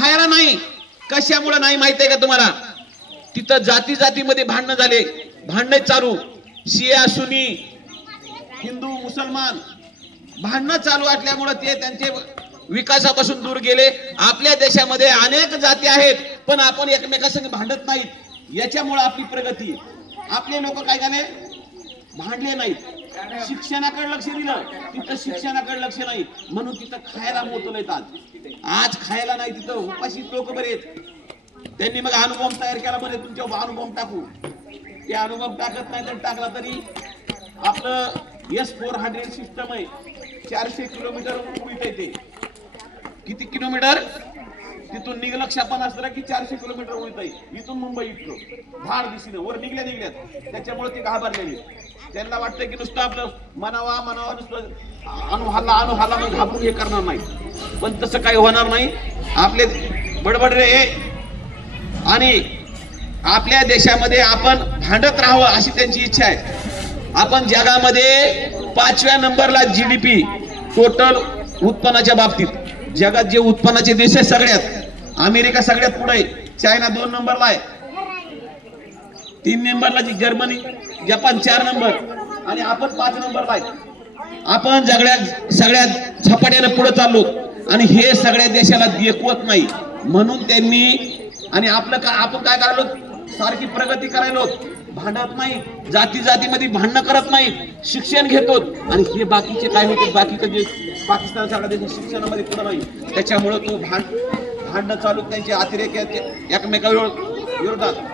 खायला नाही. कशामुळे नाही माहीत आहे का तुम्हाला? तिथं जाती जातीमध्ये भांडणं झाले. भांडणं चालू. शिया सुनी हिंदू मुसलमान. भांडणं चालू असल्यामुळे ते त्यांचे विकासापासून दूर गेले. आपल्या देशामध्ये अनेक जाती आहेत पण आपण एकमेकासंग भांडत नाहीत. याच्यामुळे आपली प्रगती. आपले लोक काय झाले? भांडले नाहीत. शिक्षणाकडे लक्ष दिलं तिथं शिक्षणाकडे लक्ष नाही. म्हणून तिथं खायला मोतल येतात आज खायला नाही तिथं उपाशी लोक बरे आहेत. त्यांनी मग अनुभव तयार केला बरे तुमच्या अनुभव टाकू. ते अनुभव टाकत नाही तर टाकला तरी आपलं एस फोर हंड्रेड सिस्टम आहे. चारशे किलोमीटर उडीत येते किती किलोमीटर? तिथून निघलं क्षापन की चारशे किलोमीटर उडता येईल इथून मुंबई इतकं. धाड दिशेनं वर निघल्या निघल्यात त्याच्यामुळे ते घाबरलेले. त्यांना वाटतं की नुसतं आपलं मनावा मनावा नुसतं अनु हल्ला अनु हल्ला मग घाबरून हे करणार नाही. पण तसं काही होणार नाही. आपले बडबड रे आणि आपल्या देशामध्ये आपण भांडत राहावं अशी त्यांची इच्छा आहे. आपण जगामध्ये पाचव्या नंबरला जी डी पी टोटल उत्पन्नाच्या बाबतीत. जगात जे उत्पन्नाचे देश आहे सगळ्यात अमेरिका सगळ्यात पुढे आहे. चायना दोन नंबरला आहे. तीन नंबरला जी जर्मनी जपान चार नंबर आणि आपण पाच नंबरला आहे. आपण सगळ्यात सगळ्यात झपाट्यानं पुढे चाललो आणि हे सगळ्या देशाला देखवत नाही. म्हणून त्यांनी आणि आपलं का आपण काय करायलो? सारखी प्रगती करायलो. भांडत नाही. जाती जातीमध्ये भांडणं करत नाही. शिक्षण घेतो. आणि हे बाकीचे काय होते? बाकीचं जे पाकिस्तान सगळ्या देश शिक्षणामध्ये पुढे नाही. त्याच्यामुळं तो भांड भांडणं चालू त्यांचे अतिरेक एकमेकांवर विरोधात